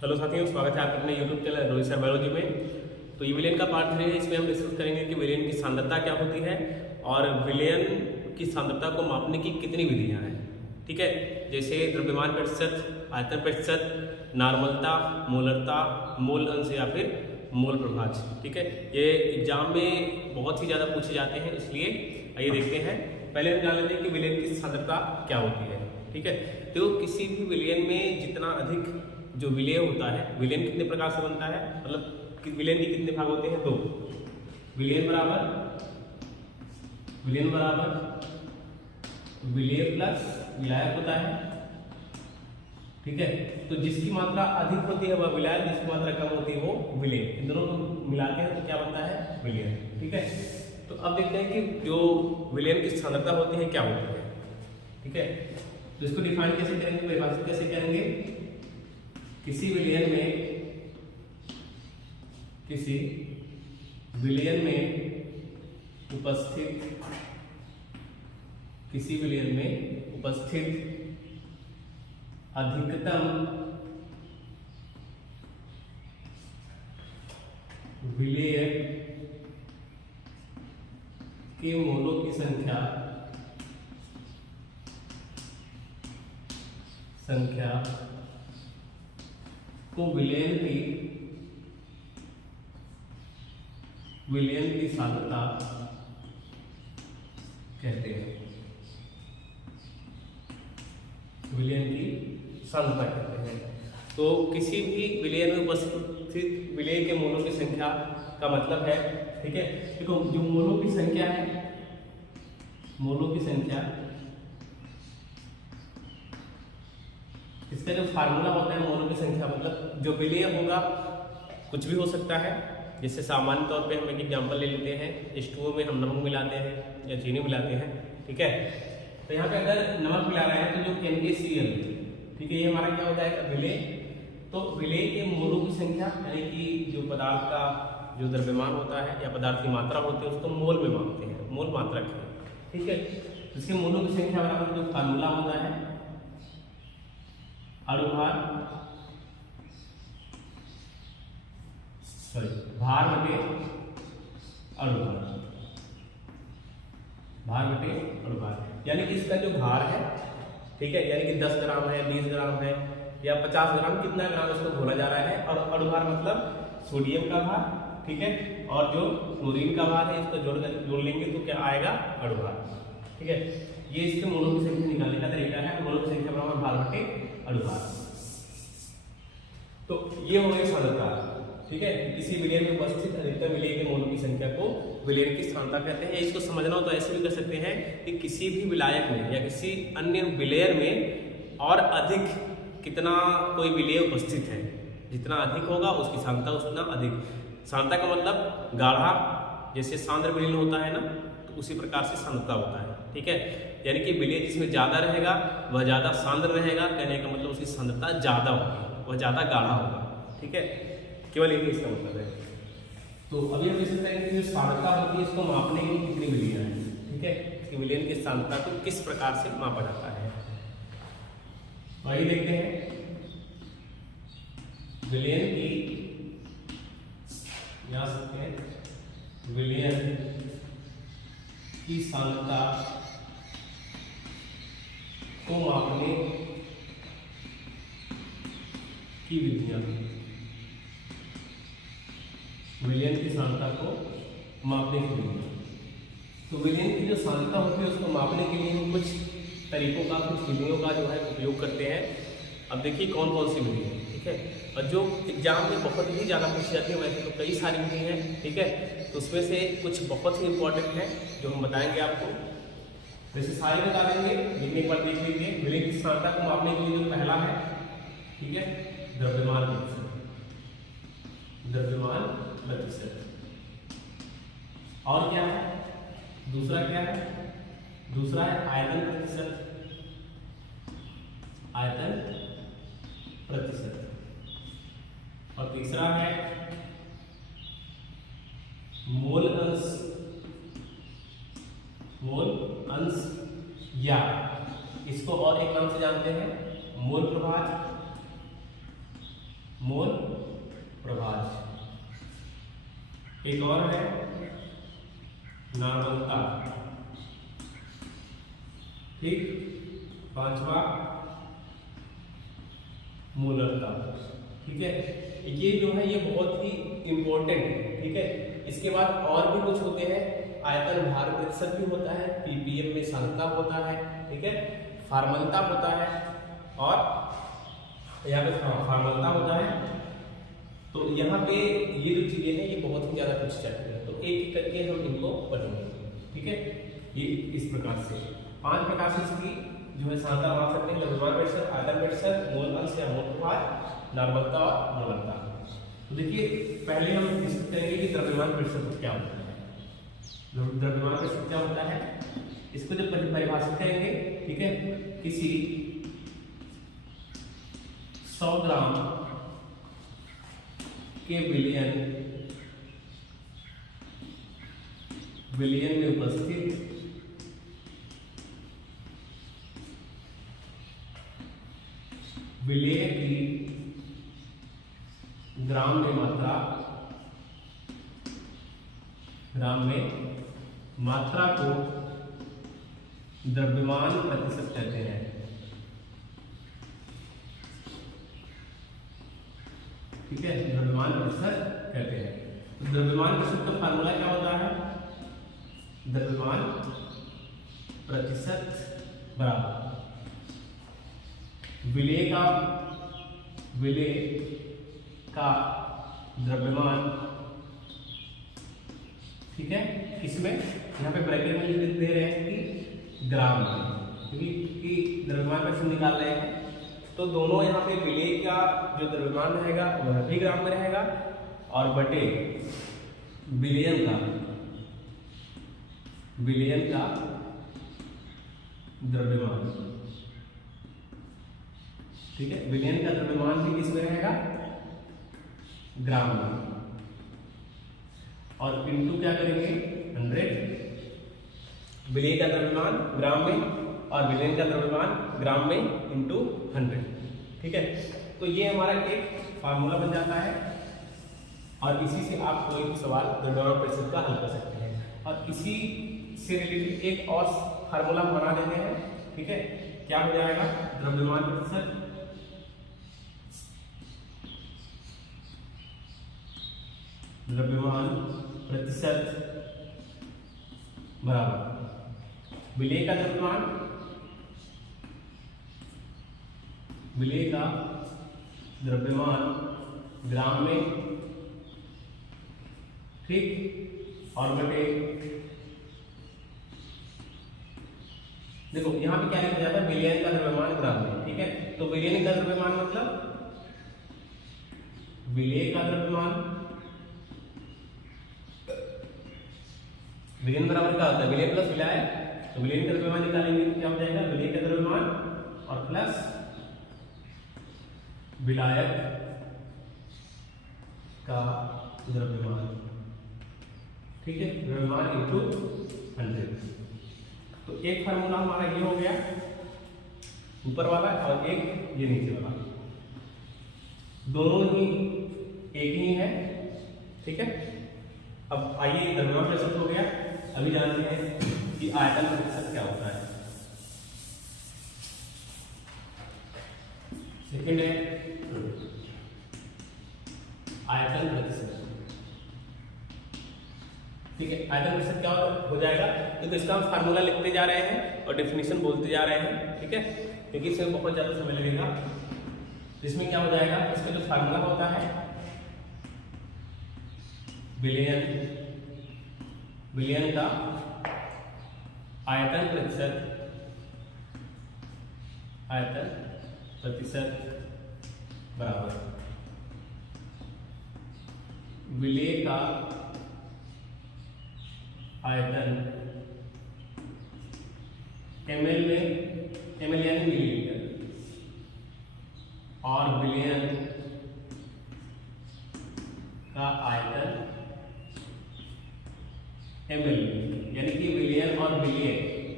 Hello साथियों, स्वागत है आपके अपने YouTube channel Rohit sir biology में। तो ये विलेन का पार्ट 3 है। इसमें हम डिस्कस करेंगे कि विलेन की सांद्रता क्या होती है और विलेन की सांद्रता को मापने की कितनी विधियां हैं। ठीक है, जैसे द्रव्यमान प्रतिशत, आयतन प्रतिशत, नॉर्मलता, मोलरता, मोल अंश या फिर मोल प्रभाज। ठीक है, ये एग्जाम में बहुत ही ज़्यादा पूछे जाते हैं, इसलिए आइए देखते हैं। पहले हम जान लेते हैं कि विलेन की सांद्रता क्या होती है। ठीक है, तो किसी भी विलेन में जितना अधिक जो विलेय होता है, विलेन कितने प्रकार से बनता है, मतलब कि विलेन के कितने भाग होते हैं? दो। विलेन बराबर विलेय प्लस विलायक होता है। ठीक है, तो जिसकी मात्रा अधिक होती है वह विलायक, जिसकी मात्रा कम होती है वो विलेय। इन दोनों को मिलाते हैं तो क्या बनता है? विलेय। ठीक है, तो अब देखते हैं कि जो विलेन की सांद्रता होती है क्या होती है। ठीक है, तो इसको डिफाइन कैसे करेंगे, परिभाषित कैसे करेंगे? किसी विलेन में उपस्थित अधिकतम विलेय के मोलों की संख्या को विलेन की सांद्रता कहते हैं। विलेन की सांद्रता कहते हैं। तो किसी भी विलेन में उपस्थित विलेय के मोलों की संख्या का मतलब है, ठीक है, देखो जो मोलों की संख्या है, इसका जो फार्मूला होता है मोलों की संख्या, मतलब जो विलेय होगा कुछ भी हो सकता है। जैसे सामान्य तौर पे हम एक एग्जांपल ले लेते हैं, H2O में हम नमक मिलाते हैं या चीनी मिलाते हैं। ठीक है, तो यहाँ पे अगर नमक मिला रहे हैं तो जो NaCl, ठीक है, ये हमारा क्या हो जाएगा? विलेय। तो विलेय के मोलों की संख्या, यानी कि जो पदार्थ का जो द्रव्यमान होता है या पदार्थ की मात्रा होती है उसको मोल में मापते हैं, मोल मात्रक है। ठीक है, इसके मोलों की संख्या बराबर जो फार्मूला होता है भार बटे अणुभार, यानी कि इसका जो भार है, ठीक है, यानी कि 10 ग्राम है, 20 ग्राम है या 50 ग्राम, कितना ग्राम इसको घोला जा रहा है। और अणुभार मतलब सोडियम का भार, ठीक है, और जो क्लोरीन का भार है, इसको जोड़ लेंगे तो क्या आएगा? अणुभार। ठीक है, ये इसके मोलों की संख्या निकालने का तरीका है। मोलों की संख्या बराबर भार बटे अणुभार। तो ये हो गई सांद्रता। ठीक है, किसी विलेन में उपस्थित अधिकतम विलेय के मोलों की संख्या को विलेन की सांद्रता कहते हैं। इसको समझना हो तो ऐसे भी कर सकते हैं कि किसी भी विलायक में या किसी अन्य विलेयर में और अधिक कितना कोई विलेय उपस्थित है, जितना अधिक होगा उसकी सांद्रता उतना अधिक। सांद्रता का मतलब गाढ़ा, जैसे सांद्र विलीन होता है ना, तो उसी प्रकार से सांद्रता होता है। ठीक है, यानी कि विलेय जिसमें ज्यादा रहेगा वह ज्यादा सांद्र रहेगा, कहने का मतलब उसकी सांद्रता ज्यादा होगी, वह ज्यादा गाढ़ा होगा। ठीक है, केवल यही इसका मतलब है। तो अभी हम देख सकते हैं कि जो सांद्रता होती है इसको मापने की कितनी विधियां हैं। ठीक है, कि विलेन की सांद्रता को किस प्रकार से मापा जाता है, वही देखते हैं। विलेन की सांद्रता को मापने की विधियां, विलेन की सांद्रता को मापने के लिए। तो विलेन की जो सांद्रता होती है उसको मापने के लिए हम कुछ तरीकों का, कुछ विधियों का जो है उपयोग करते हैं। अब देखिए कौन कौन सी विधि है। ठीक है, और जो एग्जाम में बहुत ही ज़्यादा पूछी जाती है, वैसे तो कई सारी विधि हैं। ठीक है, तो उसमें से कुछ बहुत ही इंपॉर्टेंट है जो हम बताएंगे आपको। वैसे सारे बता देंगे लेकिन एक बार देख लीजिए। विलेन की सांद्रता को मापने के लिए जो पहला है, ठीक है, द्रव्यमान प्रतिशत। और क्या है? दूसरा क्या है? दूसरा है आयतन प्रतिशत। और तीसरा है मोल अंश या इसको और एक नाम से जानते हैं मोल प्रभाज मोल प्रभाज। एक और है नॉर्मलता, ठीक। पांचवा मोलरता, ठीक है। ये जो है ये बहुत ही इंपॉर्टेंट है, ठीक है। इसके बाद और भी कुछ होते हैं, आयतन भार प्रतिशत भी होता है, पीपीएम में सांद्रता होता है, ठीक है, फार्मलता होता है, और यहाँ पे फार्मलता होता है। तो यहाँ पे ये जो चीजें हैं ये बहुत ही ज्यादा कुछ चैप्टर है, तो एक एक करके हम इनको पढ़ेंगे, ठीक है। ये इस प्रकार से 5 प्रकार से इसकी जो है सांद्रता माप सकते हैं, द्रव्यमान प्रतिशत, आयतन प्रतिशत, मोल अंश या मोल प्रभाज, नॉर्मलता और मोलरता। तो देखिए पहले हम डिस्कस करेंगे कि द्रव्यमान प्रतिशत क्या होता है। द्रव्यमान प्रतिशत क्या होता है, इसको जब परिभाषित करेंगे, ठीक है, किसी 100 ग्राम के विलयन में उपस्थित विलेय की ग्राम में मात्रा को द्रव्यमान प्रतिशत कहते हैं, ठीक है, द्रव्यमान प्रतिशत कहते हैं। द्रव्यमान प्रतिशत का फार्मूला क्या होता है, द्रव्यमान प्रतिशत बराबर विलेय का द्रव्यमान, ठीक है, किसमें, यहाँ पे ब्रैकेट में लिख दे रहे हैं कि ग्राम में, क्योंकि द्रव्यमान प्रतिशत निकाल रहे हैं, तो दोनों यहाँ पे विलेय का जो द्रव्यमान रहेगा वह भी ग्राम में रहेगा, और बटे विलयन का द्रव्यमान, ठीक है, विलयन का द्रव्यमान भी किस में रहेगा, ग्राम में, और इनटू क्या करेंगे 100, विलेय का द्रव्यमान ग्राम में और विलयन का द्रव्यमान ग्राम में इंटू 100, ठीक है। तो ये हमारा एक फार्मूला बन जाता है, और इसी से आप कोई भी सवाल द्रव्यमान प्रतिशत का हल कर सकते हैं। और इसी से रिलेटेड एक और फार्मूला बना देते हैं, ठीक है, क्या हो जाएगा, द्रव्यमान प्रतिशत बराबर विलेय का द्रव्यमान, ग्राम में, ठीक, और बटे, देखो यहां पे क्या लिखा जाता है, विलयन का द्रव्यमान ग्राम में, ठीक है। तो विलयन का द्रव्यमान मतलब विलेय का द्रव्यमान, विलयन बराबर क्या होता है, विलयन प्लस विलाय, तो विलयन का द्रव्यमान निकालेंगे तो क्या हो जाएगा, विलेय का द्रव्यमान और प्लस विलायक का द्रव्यमान, ठीक है, द्रव्यमान इंटू 100। तो एक फार्मूला हमारा ये हो गया ऊपर वाला, और एक ये नीचे वाला, दोनों ही एक ही है, ठीक है। अब आइए द्रव्यमान प्रतिशत हो गया, अभी जानते हैं कि आयतन प्रतिशत क्या होता है। सेकंड है आयतन प्रतिशत, ठीक है। आयतन प्रतिशत क्या हो जाएगा, तो इसका हम फार्मूला लिखते जा रहे हैं और डेफिनेशन बोलते जा रहे हैं, ठीक है, क्योंकि इसमें बहुत ज्यादा समय लगेगा। इसमें क्या हो जाएगा, इसका जो फार्मूला होता है विलयन का आयतन प्रतिशत बराबर विलेय का आयतन ml में, ml यानी मिलीलीटर, और विलयन का आयतन ml में, यानी कि विलयन और विलेय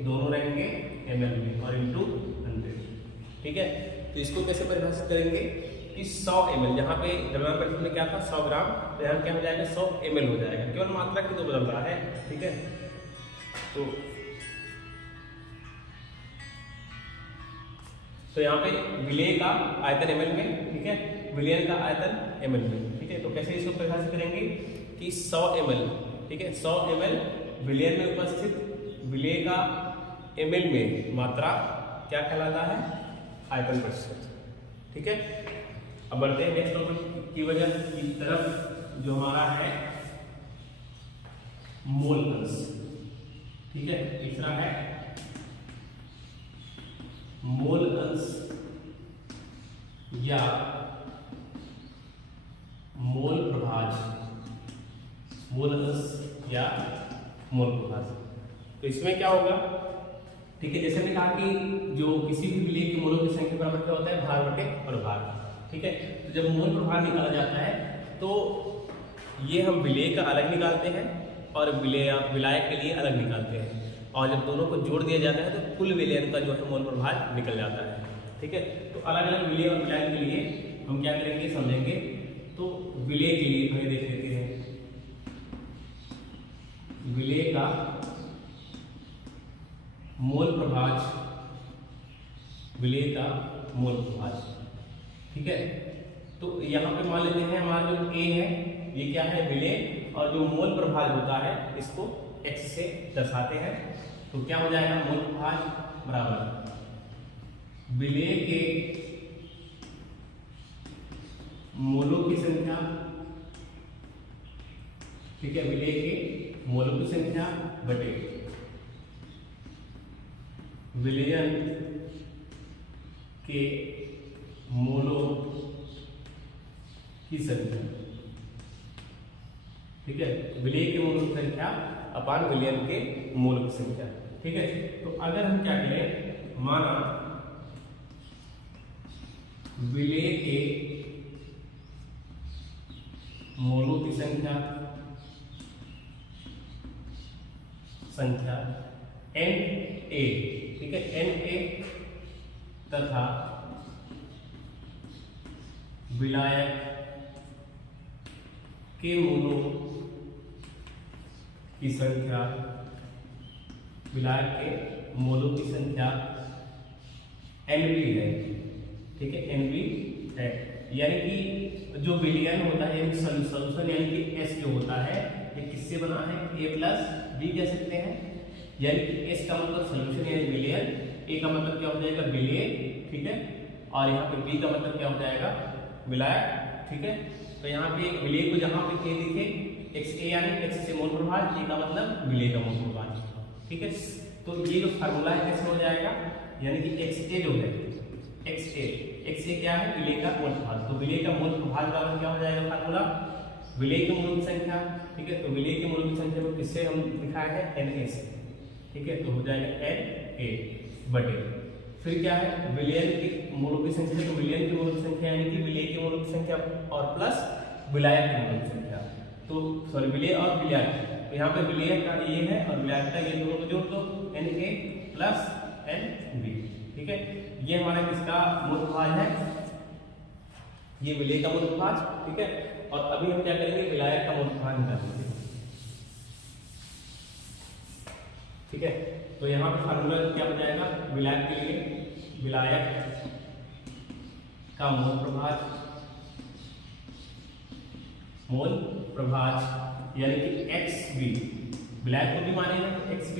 दोनों रहेंगे ml में और इंटू 100, ठीक है। तो इसको कैसे परिभाषित करेंगे, कि 100 ml, जहाँ पे द्रव्यमान परिस्थिति में क्या था 100 ग्राम, तो यहाँ क्या हो जाएगा 100 ml हो जाएगा, केवल मात्रा की तो बदल रहा है। ठीक है, तो यहाँ पे विलेय का आयतन ml में, ठीक है, विलयन का आयतन ml में। ठीक है, तो कैसे इसको परिभाषित करेंगे कि 100 ml, ठीक है, 100 ml विलयन में उपस्थित विलेय का ml में मात्रा क्या कहलाता है, आयतन प्रतिशत। ठीक है, अब बढ़ते हैं नेक्स्ट टॉपिक की वजह की तरफ, जो हमारा है मोल अंश। ठीक है, तीसरा है मोल अंश या मोल प्रभाज, मोल अंश या मोल प्रभाज। तो इसमें क्या होगा, ठीक है, जैसे मैंने कहा कि जो किसी भी विलेय के मोलों की संख्या बराबर क्या होता है, भार बटे प्रभार। ठीक है, तो जब मोल प्रभार निकाला जाता है तो ये हम विलेय का अलग निकालते हैं और विलायक के लिए अलग निकालते हैं, और जब दोनों को जोड़ दिया जाता है तो कुल विलयन का जो है मोल प्रभार निकल जाता है। ठीक है, तो अलग अलग विलेय और विलायक के लिए हम क्या करेंगे समझेंगे। तो विलेय के लिए हमें देख लेते हैं, विलेय का मोल प्रभाज, विलेय का मोल प्रभाज। ठीक है, तो यहाँ पे मान लेते हैं हमारा जो A है ये क्या है विलेय, और जो मोल प्रभाज होता है इसको x से दर्शाते हैं। तो क्या हो जाएगा, मोल प्रभाज बराबर विलेय के मोलों की संख्या, ठीक है, विलेय के मोलों की संख्या बटे विलयन के मोलों की संख्या। ठीक है, विलेय के मोलों की संख्या अपान विलयन के मोल की संख्या। ठीक है, तो अगर हम क्या करें, माना विलेय के मोलों की संख्या Na, ठीक है, Na तथा विलायक के मोलों की संख्या, विलायक के मोलों की संख्या Nb है। ठीक है, Nb है, यानी कि जो विलयन होता है यानी सॉल्यूशन यानी कि S जो होता है ये किससे बना है, A प्लस B कह सकते हैं, यानी कि S का मतलब सॉल्यूशन यानी विलयन, A का मतलब क्या हो जाएगा विलेय, ठीक है, और यहाँ पे B का मतलब क्या हो जाएगा विलायक। ठीक है, तो यहाँ पे विलेय को जहाँ पे A दिखे XA यानी X से मोल प्रभाज, A का मतलब विलेय का मोल प्रभाज। ठीक है, तो ये जो फार्मूला है कैसे हो जाएगा, यानी कि XA जो है XA क्या है, विलेय का मोल प्रभाज। तो विलेय का मोल प्रभाज बराबर क्या हो जाएगा फार्मूला, विलेय के मोलों की संख्या। ठीक है, तो विलेय के मोलों की संख्या को किससे हम दिखाया है, Na से। ठीक है, तो हो जाएगा Na बटे फिर क्या है विलयन के मोलों की संख्या, तो विलयन के मोलों की संख्या यानी कि विलेय के मोलों की संख्या और प्लस विलायक के मोलों की संख्या। तो सॉरी विलेय और विलायक, तो यहाँ पे विलेय का ये है और विलायक का ये, दोनों को जोड़ दो Na प्लस Nb। ठीक है, ये हमारा किसका मोल प्रभाज है, ये विलेय का मोल प्रभाज। ठीक है, और अभी हम क्या करेंगे, विलायक का मोल प्रभाज निकालेंगे। ठीक है, तो यहाँ पे फार्मूला क्या हो जाएगा, विलायक के लिए विलायक का मोल प्रभाज यानी कि XB, विलायक को भी मानेंगे तो XB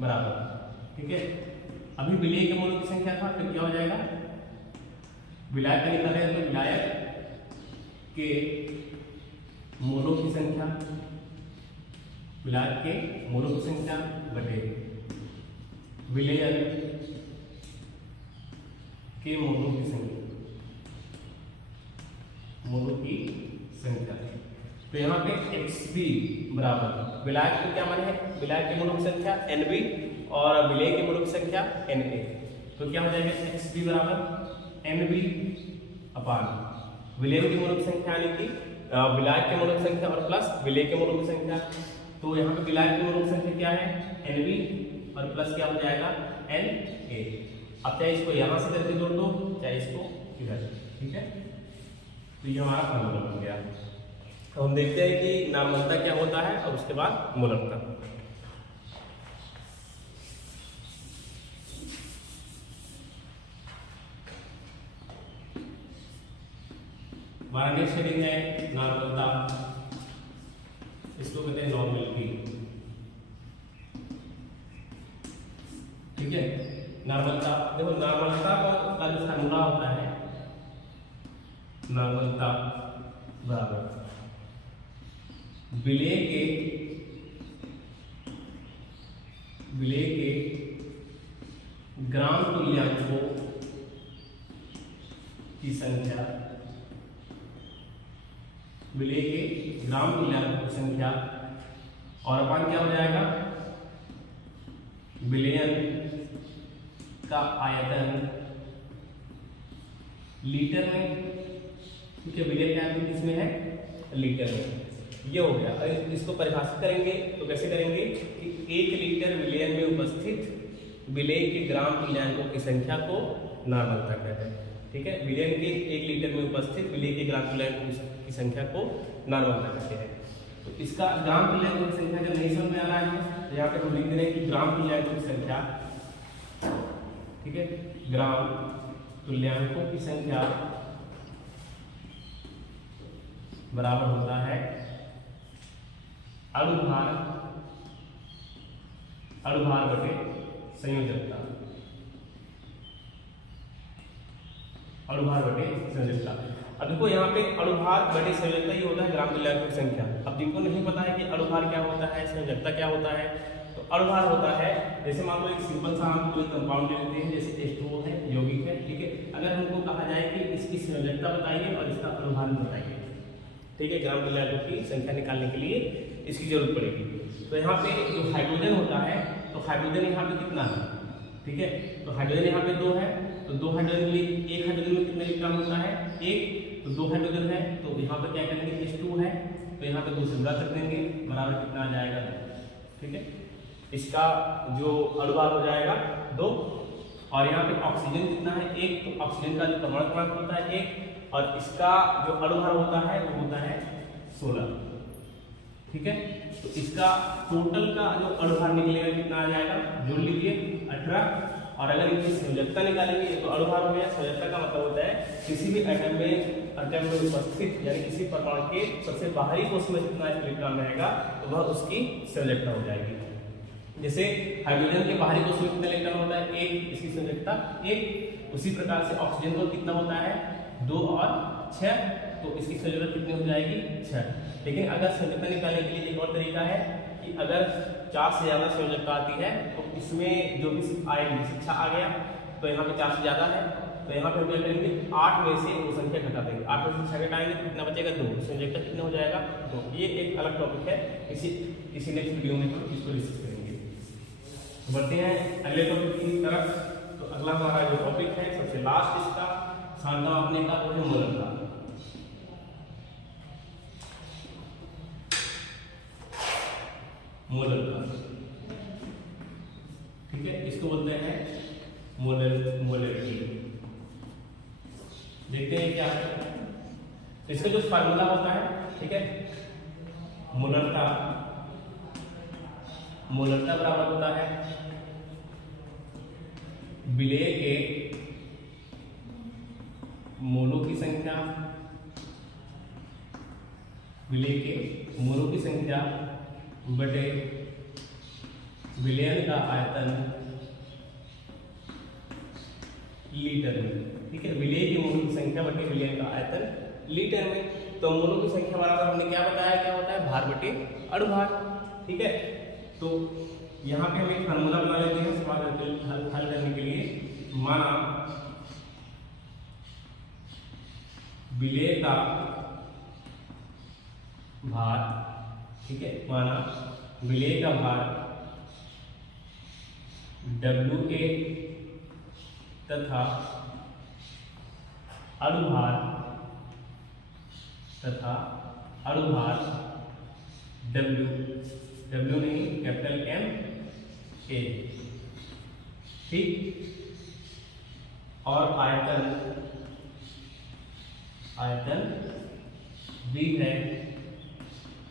बराबर। ठीक है, अभी विलेय के मोलों की संख्या था, फिर क्या हो जाएगा, विलायक का निकाले तो विलायक के मोलों की संख्या, विलायक के मोलों की संख्या बटे विलयन के मोलों की संख्या, मोलों की संख्या। तो यहाँ पे XB बराबर विलायक को क्या माने है, विलायक के मोलों की संख्या Nb और विलेय के मोलों की संख्या Na। तो क्या हो जाएगा, XB बराबर Nb अपान विलेय के मोलों की संख्या यानी कि विलायक के मोलों की संख्या और प्लस विलेय के मोलों की संख्या। तो यहाँ पे विलायक के मोलों की संख्या क्या है, Nb और प्लस क्या हो जाएगा Na। अब चाहे इसको यहाँ से करके जोड़ दो चाहे इसको इधर। ठीक है, तो ये हमारा फार्मूला बन गया। तो हम देखते हैं कि नॉर्मलता क्या होता है और उसके बाद मोलरता। हमारा नेक्स्ट हेडिंग है नॉर्मलता, इसको कहते हैं नॉर्मलिटी। ठीक है, नॉर्मलता देखो, नॉर्मलता का जो फार्मूला होता है, नॉर्मलता बराबर विलेय के ग्राम तुल्यांकों की संख्या, विलेय के ग्राम तुल्यांकों की संख्या और अपन क्या हो जाएगा, विलयन का आयतन लीटर में। ठीक है, विलयन का आयतन किसमें है, लीटर में। ये हो गया। अगर इसको परिभाषित करेंगे तो कैसे करेंगे कि 1 लीटर विलयन में उपस्थित विलेय के ग्राम तुल्यांकों की संख्या को नॉर्मलता कहते हैं। ठीक है, विलयन के 1 लीटर में उपस्थित विलेय के ग्राम तुल्यांकों की संख्या को नॉर्मलता कहते हैं। तो इसका ग्राम तुल्यांकों की संख्या जब नहीं समझ में आ रहा है तो यहाँ पे हम लिख दे रहे हैं कि ग्राम तुल्यांकों की संख्या, ठीक है, ग्राम तुल्यांकों की संख्या बराबर होता है अणुभार बटे संयोजकता, अणुभार बटे संयोजकता। अब देखो यहाँ पे अणुभार बटे संयोजकता ही होता है ग्राम तुल्यांकों की संख्या। अब जिनको नहीं पता है कि अणुभार क्या होता है, संयोजकता क्या होता है, तो अणुभार होता है, जैसे मान लो एक सिंपल सा हम कोई कंपाउंड ले लेते हैं, जैसे H2O है, यौगिक है। ठीक है, अगर हमको कहा जाए कि इसकी संयोजकता बताइए और इसका अणुभार बताइए, ठीक है, ग्राम तुल्यांकों की संख्या निकालने के लिए इसकी जरूरत पड़ेगी। तो यहाँ पे जो हाइड्रोजन होता है, तो हाइड्रोजन यहाँ पे कितना है, ठीक है, तो हाइड्रोजन यहाँ पे 2 है, तो 2 हाइड्रोजन में, एक हाइड्रोजन में कितना इलेक्ट्रॉन होता है, 1, तो 2 हाइड्रोजन है, तो यहाँ पे क्या करेंगे, H2 है, तो यहाँ पे 2 से गुणा कर देंगे, बराबर कितना आ जाएगा, 2। ठीक है, इसका जो अणुभार हो जाएगा 2। और यहाँ पे ऑक्सीजन कितना है, 1, तो ऑक्सीजन का जो परमाणु क्रमांक होता है 1, और इसका जो अणुभार होता है वो होता है 16। ठीक है, तो इसका टोटल का जो अणुभार निकलेगा कितना आ जाएगा, जोड़ लीजिए 18। और अगर इनकी संयोजकता निकालेंगे तो अणुभार हो गया। संयोजकता का मतलब होता है किसी भी एटम में उपस्थित, यानी किसी परमाणु के सबसे बाहरी कोश में जितना इलेक्ट्रॉन रहेगा तो वह उसकी संयोजकता हो जाएगी। जैसे हाइड्रोजन के बाहरी कोश में कितना इलेक्ट्रॉन होता है, 1, इसकी संयोजकता 1। उसी प्रकार से ऑक्सीजन को कितना होता है, 2 और 6, तो इसकी संयोजकता कितनी हो जाएगी, 6। लेकिन अगर संयोजकता निकालने के लिए एक और तरीका है कि अगर 4 से ज़्यादा संयोजकता आती है तो इसमें जो भी आएगी, 6 आ गया तो यहाँ पे 4 से ज़्यादा है, तो यहाँ पे हम क्या करेंगे, 8 में से वो संख्या घटा देंगे, 8 में से 6 घटाएंगे तो कितना बचेगा, 2। संयोजकता कितना हो जाएगा, 2। ये एक अलग टॉपिक है, इसी नेक्स्ट वीडियो में हम इसको डिस्कस करेंगे। बढ़ते हैं अगले टॉपिक की तरफ। तो अगला हमारा जो टॉपिक है, सबसे लास्ट इसका सांद्रता मापने का, वो है मोलरता। ठीक है, इसको बोलते हैं मोलरिटी। देखते हैं क्या है, तो इसका जो फार्मूला होता है, ठीक है, मोलरता बराबर होता है विलेय के मोलों की संख्या, विलेय के मोलों की संख्या बटे विलयन का आयतन लीटर में। ठीक है, विलेय के मोलों की संख्या बटे विलयन का आयतन लीटर में। तो मोलों की संख्या बराबर हमने क्या बताया, क्या होता है, भार बटे अणुभार। ठीक है, तो यहाँ पे हम एक फार्मूला बना लेते हैं सवाल हल करने के लिए। माना विलेय का भार, ठीक है, माना विलेय का भार WA तथा अणुभार W नहीं, कैपिटल MA। ठीक, और आयतन आयतन V है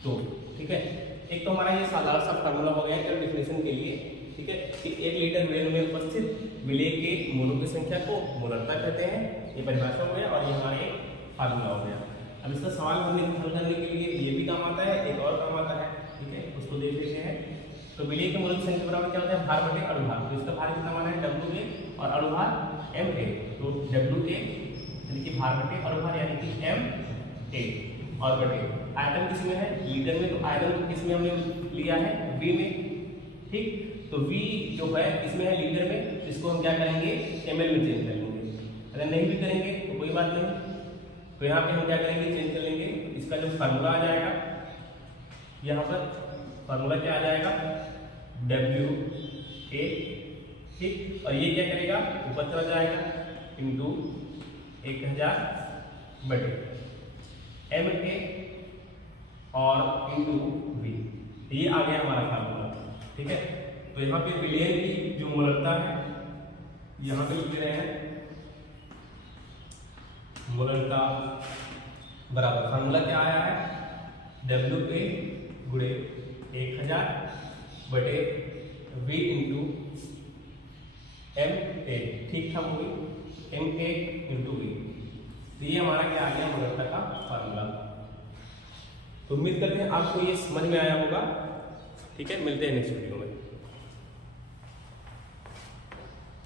तो, ठीक है। एक तो हमारा ये साधारण सा फार्मूला हो गया क्या डिफिनेशन के लिए, ठीक है, कि 1 लीटर विलेय में उपस्थित विलेय के मोलों की संख्या को मोलरता कहते हैं, ये परिभाषा हो गया और ये हमारा एक फार्मूला हो गया। अब इसका सवाल हल करने के लिए ये भी काम आता है, एक और काम आता है, ठीक है, उसको देख लेते हैं। तो विलेय के मोलों की संख्या बराबर क्या होता है, भार बटे अणुभार। तो इसका भार कितना माना है WA और अणुभार MA। तो WA यानी कि भार बटे अणुभार यानी कि MA और बटे आयतन किस में है, लीटर में। तो आयतन किस में हमने लिया है, V में, ठीक। तो V जो है इसमें है लीटर में, इसको हम क्या करेंगे ml में चेंज कर लेंगे। अगर नहीं भी करेंगे तो कोई बात नहीं, तो यहाँ पे हम क्या करेंगे चेंज कर लेंगे। इसका जो फार्मूला आ जाएगा, यहाँ पर फार्मूला क्या आ जाएगा WA, ठीक। और ये क्या करेगा, ऊपर चला जाएगा इंटू 1000 बटे MA और इंटू V। ये आ गया हमारा फार्मूला, ठीक है। तो यहाँ पे विलेय की जो मोलरता है यहाँ पे लिख रहे हैं, मोलरता बराबर फार्मूला क्या आया है WA गुणे 1000 बटे V इंटू MA, ठीक था वो MA इंटू V। तो ये हमारा क्या आ गया मोलरता का फार्मूला। तो उम्मीद करते हैं आपको ये समझ में आया होगा, ठीक है। मिलते हैं नेक्स्ट वीडियो में।